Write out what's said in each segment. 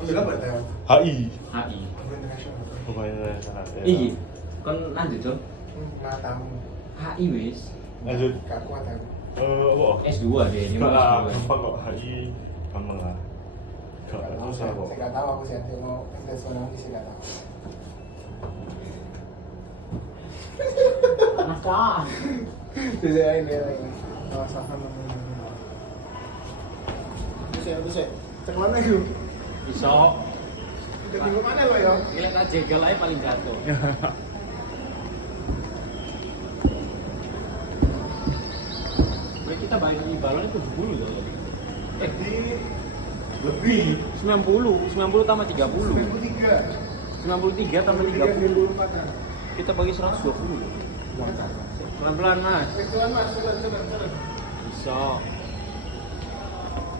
Ambil apa ya? HI. HI. Pemainnya sangat. Iki. Kon lanjut, Cok. Nah, tamu. HI wis. Lanjut. Gak kuat aku. Apa? S2 deh, ini Enggak lah, S2. gampang kok HI. Gampang lah. Gak usah kok. Saya gak tahu aku sih nanti mau internasional sih gak tahu. Nakal. Jadi ini lagi. Oh, sama. Terus ya. Cek mana itu? Iso. Udah minggu mana lo ya? Lihat aja jegal aja paling jatuh. Kita bayar di balon itu 70 loh. Ini Lebih. 90 tambah 30. 93. 93 tambah 30. 94 kan? Kita bagi 120. Pelan-pelan, Mas. Kebetulan mas, coba. Bisa.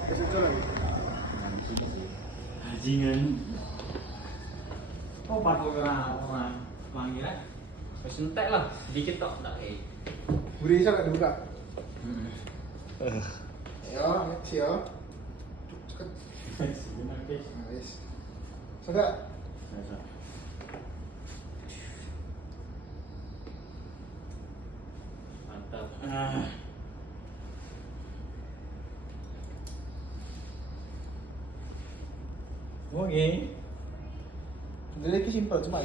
Kasih lagi. Hajingan. Oh, pakai orang manggilnya. Wis entek lah, sedikit tok tak kayak. Buri bisa gak dibuka? Eh. Ayo, siyo. Ceket. Nice. Sudah. Mantap. Oke. Jadi itu simpel cuma